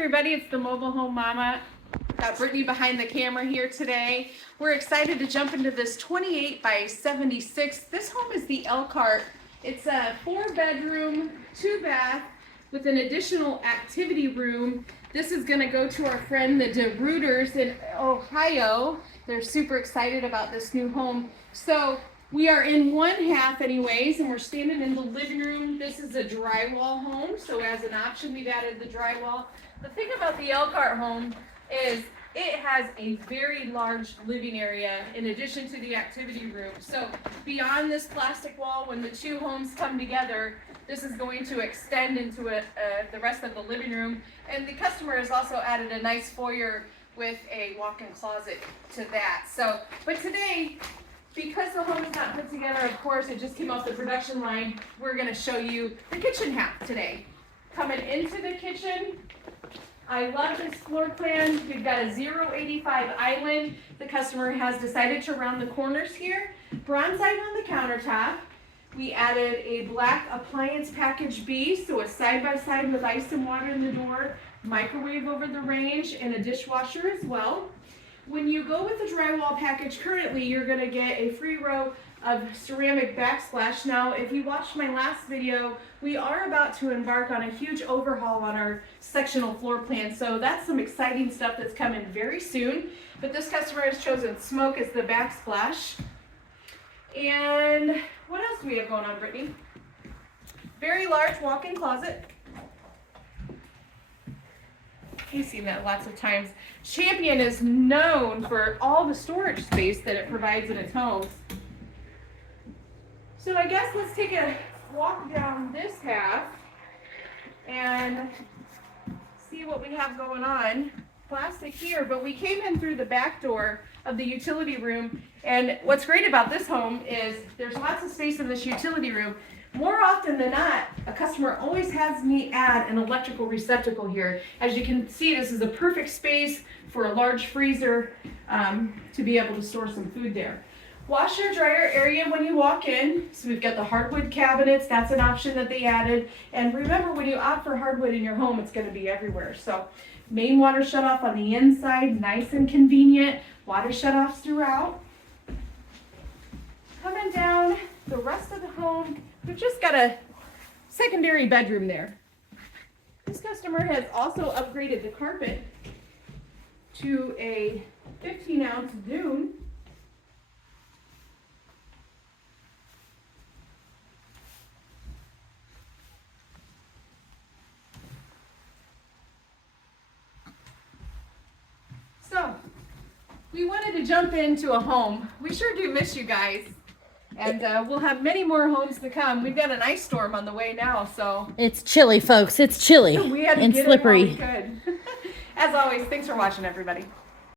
everybody, it's the Mobile Home Mama. Got Brittany behind the camera here today. We're excited to jump into this 28 by 76. This home is the Elkhart. It's a 4-bedroom, 2-bath with an additional activity room. This is going to go to our friend the DeRooters in Ohio. They're super excited about this new home. So we are in one half anyways, and we're standing in the living room. This is a drywall home, so as an option we've added the drywall. The thing about the Elkhart home is it has a very large living area in addition to the activity room. So beyond this plastic wall, when the two homes come together, this is going to extend into the rest of the living room. And the customer has also added a nice foyer with a walk-in closet to that. So, but today, because the home is not put together, of course, it just came off the production line, we're going to show you the kitchen half today. Coming into the kitchen, I love this floor plan. We've got a 0.85 island. The customer has decided to round the corners here. Bronzite on the countertop. We added a black appliance package B, so a side-by-side with ice and water in the door, microwave over the range, and a dishwasher as well. When you go with the drywall package currently, you're going to get a free row of ceramic backsplash. Now, if you watched my last video, we are about to embark on a huge overhaul on our sectional floor plan. So that's some exciting stuff that's coming very soon. But this customer has chosen smoke as the backsplash. And what else do we have going on, Brittany? Very large walk-in closet. You've seen that lots of times. Champion is known for all the storage space that it provides in its homes. So I guess let's take a walk down this half and see what we have going on. Plastic here, but we came in through the back door of the utility room, and what's great about this home is there's lots of space in this utility room. More often than not, a customer always has me add an electrical receptacle here. As you can see, this is a perfect space for a large freezer to be able to store some food there. Washer dryer area when you walk in. So we've got the hardwood cabinets. That's an option that they added. And remember, when you opt for hardwood in your home, it's going to be everywhere. So main water shutoff on the inside, nice and convenient. Water shutoffs throughout. Coming down the rest of the home, we've just got a secondary bedroom there. This customer has also upgraded the carpet to a 15-ounce dune. So, we wanted to jump into a home. We sure do miss you guys. And we'll have many more homes to come. We've got an ice storm on the way now, so. It's chilly, folks. It's chilly We had to and get slippery. it while we could. As always, thanks for watching, everybody.